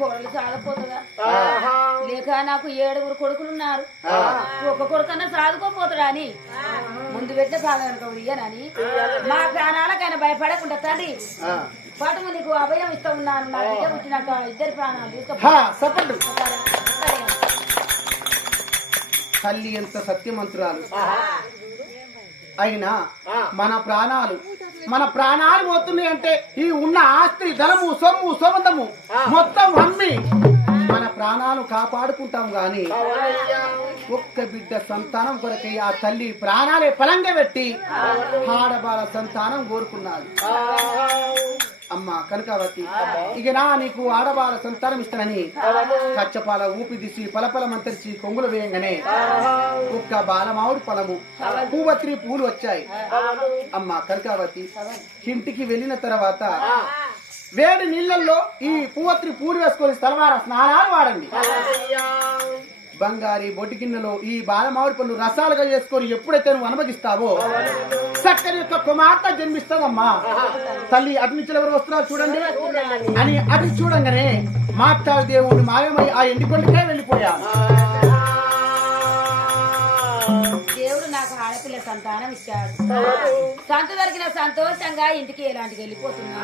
కోడలు సాగపోతుందా లేక నాకు 7 కొడుకులున్నారు ఒక కొడుకన్నా సాదుకోపోతాడా అని ముందు పెట్టిన సాగనుక ఇయ్యనని మా ప్రాణాలకైనా భయపడకుండా తండ్రి పాటు నీకు అభయం ఇస్తా ఉన్నాను. నా బిడ్డ పుట్టినాక 2 ప్రాణాలు చెప్పండి. తల్లి ఎంత సత్యమంతురాలు అయినా మన ప్రాణాలు పోతున్నాయి అంటే ఈ ఉన్న ఆస్తి ధనము సొమ్ము సొంతము మొత్తం అమ్మి మన ప్రాణాలు కాపాడుకుంటాం గాని ఒక్క బిడ్డ సంతానం కొరకై ఆ తల్లి ప్రాణాలే పలంగా పెట్టి ఆడబాల సంతానం కోరుకున్నాడు. అమ్మా కనకావతి ఇక నీకు ఆడబాల సంతానం ఇస్తానని కచ్చపాల ఊపిదిసి పలపల మంతరిచి కొంగులు వేయంగానే ఒక్క బాలమావుడి పొలము పూవత్రి పూలు వచ్చాయి. అమ్మా కనకావతి ఇంటికి వెళ్ళిన తర్వాత వేడి నీళ్లలో ఈ పూవత్రి పూలు వేసుకొని స్థలవార స్నానాలు వాడండి. బంగారి బొట్టి గిన్నెలో ఈ బాలమావిడి పళ్ళు రసాలుగా చేసుకొని ఎప్పుడైతే నువ్వు అనుభవిస్తావో చక్కని యొక్క కుమార్తె జన్మిస్తుందమ్మా. తల్లి అటు నుంచి ఎవరు వస్తున్నారు చూడండి అని అటు చూడంగానే మాట్లాడు దేవుడు మాయమై ఆ ఎండికొండకే వెళ్ళిపోయాను. దేవుడు నాకు ఆడపిల్ల సంతానం ఇచ్చాడు. సంత దొరికిన సంతోషంగా ఇంటికి ఎలాంటికి వెళ్ళిపోతున్నా.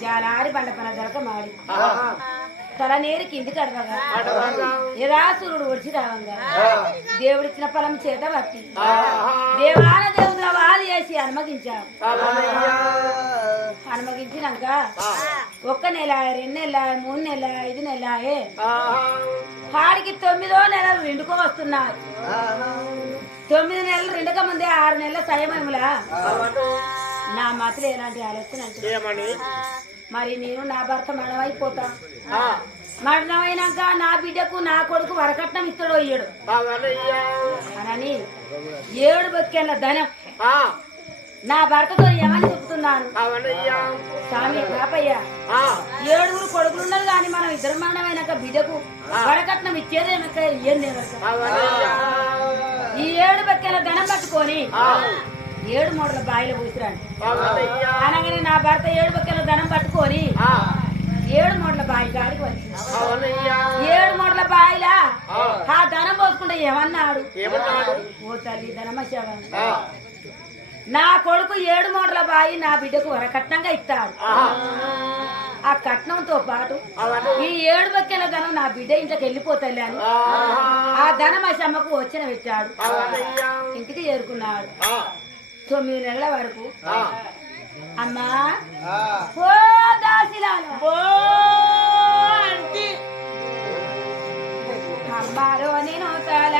జాలారి బండపన దొరక మాడి తలనేరు కిందికి అడవగా యథాసురుడు వచ్చి రావంగా దేవుడిచ్చిన ఫలం చేత బట్టి దేవాన దేవుడు వాది చేసి అనుమగించావు. అనుమగించినాక 1 నెల 2 నెల 3 నెల 5 నెలయే వాడికి 9వ నెల రెండుకో వస్తున్నారు. 9 నెలలు రెండుక ముందే 6 నెలల సమయములా నా మాటలు ఎలాంటి ఆలోచన అంటే మరి నేను నా భర్త మరణమైపోతా. మరణమైనాక నా బిడ్డకు నా కొడుకు వరకట్నం ఇస్తాడో ఇయ్యడు అని 7 బొక్కెళ్ళ ధనం నా భర్తతో ఏమని చెప్తున్నాను. స్వామి కాపయ్య 7 కొడుకులున్నారు కానీ మనం 2 మరణమైనాక బిడ్డకు వరకట్నం ఇచ్చేదేమక ఇయ్యండి. ఈ 7 బొక్కెళ్ళ ధనం పట్టుకొని 7 మూటల బాయిలో పోసిరాండి అనగానే నా భర్త 7 బొక్కెల ధనం పట్టుకొని 7 మూటల బాయి కాడికి వచ్చింది. 7 మూటల బాయిలా ఆ ధనం పోసుకుంటే ఏమన్నాడు, ఓ తల్లి ధనమశవ నా కొడుకు 7 మూటల బాయి నా బిడ్డకు వరకట్నంగా ఇస్తాడు. ఆ కట్నంతో పాటు ఈ 7 బొక్కెల ధనం నా బిడ్డ ఇంట్లోకి వెళ్ళిపోతాయి అని ఆ ధనమశమ్మకు వచ్చిన పెట్టాడు. ఇంటికి చేరుకున్నాడు. 9 నెలల వరకు అమ్మా ఓ దాసిలాల అమ్మారో నేను తల